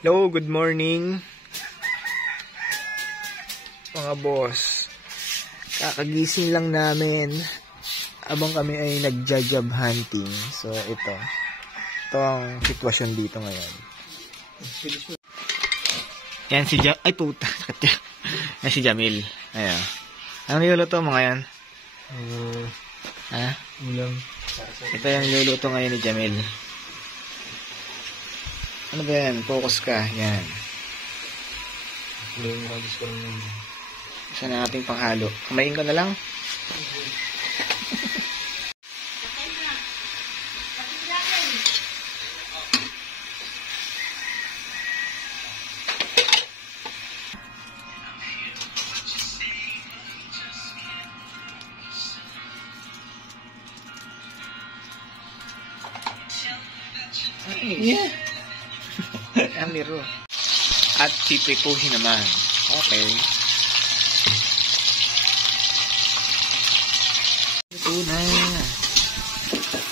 Hello, good morning mga boss. Kakagising lang namin habang kami ay nagja-job hunting. So ito ang sitwasyon dito ngayon. Yan si ay puta. Yan si Jamil. Ayan. Anong niluluto mo ngayon? Ulam. Ito yung niluluto ngayon ni Jamil. Ano ba yan? Focus ka. Yan. Isa na ating panghalo. Kumain ka na lang. Yeah. Amiro. At piprituhin naman. Okay. Ito na.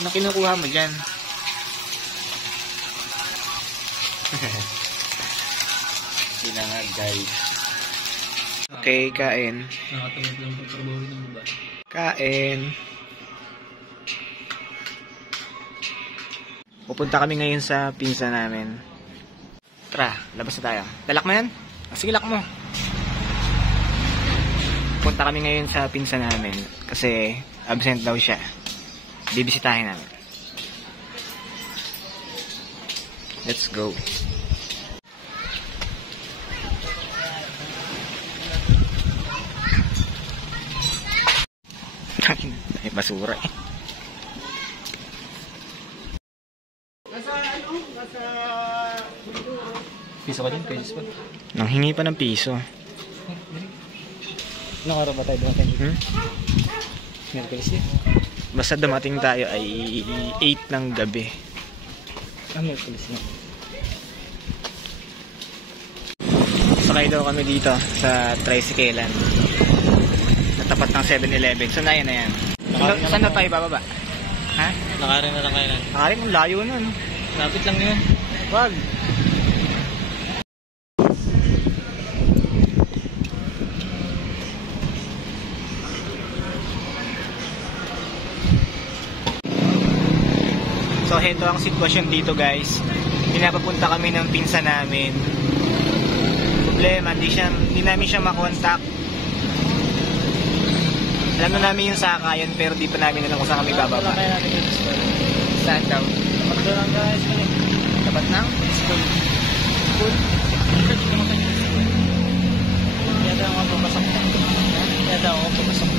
Ano kinukuha mo dyan? Sinangag guys. Okay, kain. Nakatamad lang pagtrabaho ng babae. Kain. Pupunta kami ngayon sa pinsa namin. Tara, labas na tayo. Dalak mo yan? Sige, lak mo. Pupunta kami ngayon sa pinsa namin kasi absent daw siya. Bibisitahin namin. Let's go. Ay, basura eh. Piso ka din, pesos pa. Nanghingi pa ng piso. Ilang araw ba tayo dumating? Merkulis din. Basta dumating tayo ay 8 ng gabi. Merkulis na. Sakay daw kami dito sa tricyclean. Natapat ng 7-Eleven. So na yan. Saan na tayo bababa? Ha? Nakarin na lang kayo na. Nakarin, ang layo na no? Lapit lang yun. Wag. So heto ang sitwasyon dito guys. Pinapapunta kami ng pinsa namin. Problema, hindi namin siya makontak. Alam na namin yung sakayan pero di pa namin alam kung saan kami bababa. Saan daw? Tapat doon lang guys. Tapat ng? School. Kaya daw ako papasok.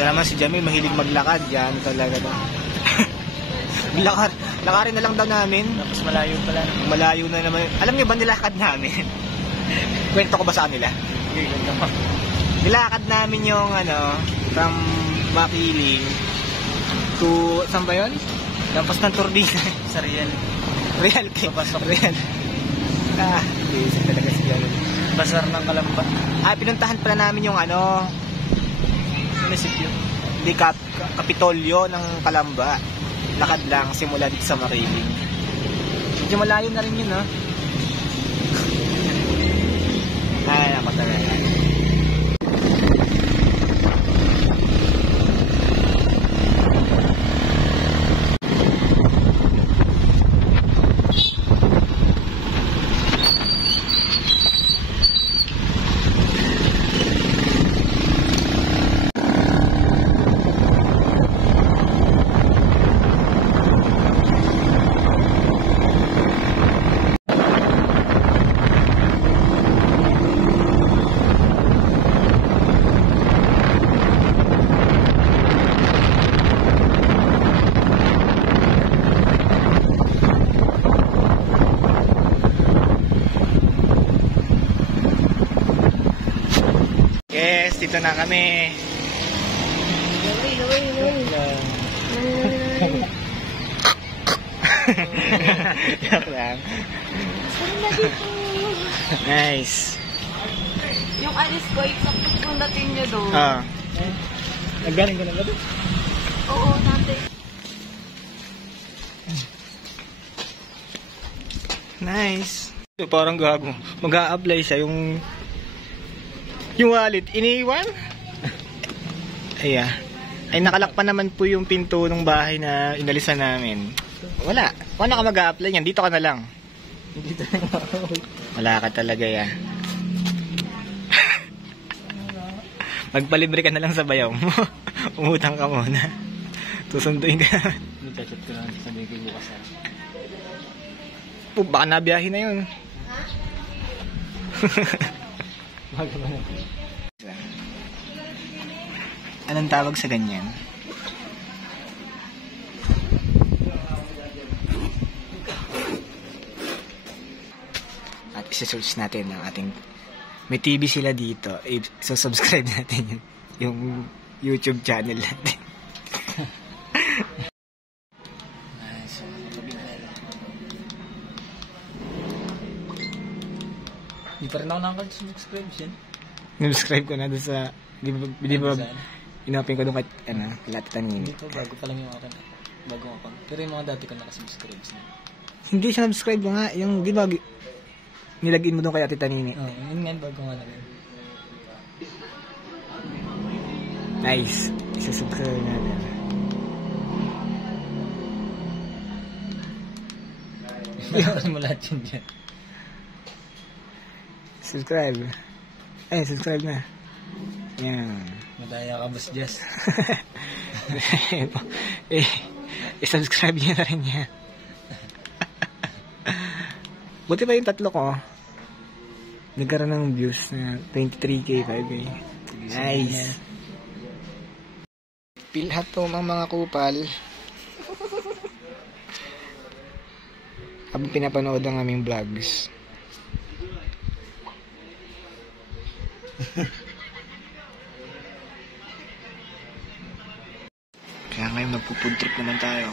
Ito naman si Jamil, mahilig maglakad. Yan talaga daw. Lakarin na lang daw namin. Tapos malayo pala. Malayo na naman. Alam niyo ba nilakad namin? Kwento ko ba sa kanila? Nilakad namin yung from Makiling to, saan ba yun? Lampas ng Turbina. Sa Real. Papasok. Real. Basic talaga si Jamil. Basar ng Kalamba. Pinuntahan pala namin yung Munisipyo. Hindi, Kapitolyo ng Kalamba. Lakad lang, simula dito sa Makiling. Medyo malayo na rin yun, Ay, nakatalaga. Dito na kami. Joke lang. Nice. Yung alis ko, itakot kung dating nyo doon. Naggaling ka na ba doon? Oo, dati. Nice. So, parang gago. Mag-a-apply siya yung wallet. Iniwan? Ayan. Ay, nakalak pa naman po yung pinto ng bahay na inalisan namin. Wala. Paano ka mag-a-apply yan? Dito ka na lang. Dito na nga. Wala ka talaga ya. Magpalibre ka na lang sa bayaw mo. Umutang ka muna. Susunduin ka. Chat ko lang sa bigay bukas. Baka nabiyahin na yun. Bago ba na? Anong tawag sa ganyan? At isa-search natin ang ating... May TV sila dito. So-subscribe natin yung YouTube channel natin. Hindi pa rin ako nakakasubscribe. Subscribe ko na doon sa... Di ba inopen ko doon kay Tanini. Hindi pa, bago pa lang yung akin. Bago ako. Pero yung mga dati ko nakasubscribe na. Hindi siya subscribe mo nga. Yung, di ba, nilagin mo doon kay Ate Tanini. Oo, yun nga, bago nga na rin. Nice. Isa-subscribe natin. Bayaran mo lahat yun dyan. Subscribe. Ay, subscribe na. Yan. Madaya ka, Boss Jess. I-subscribe niyo na rin yan. Buti pa yung tatlo ko. Nagkaroon ng views na 23k, 5k. Nice. Pilhat po mga kupal. Habang pinapanood ang aming vlogs. Kaya ngayon magpo-food trip naman tayo.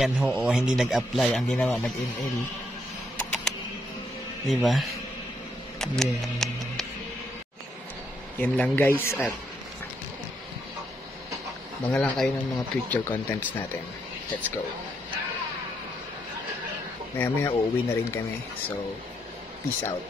Yan ho, hindi nag-apply. Ang ginawa, nag-ML. Diba? Yeah. Yan lang guys, at mga lang kayo ng mga future contents natin. Let's go. Maya-maya uuwi na rin kami. So, peace out.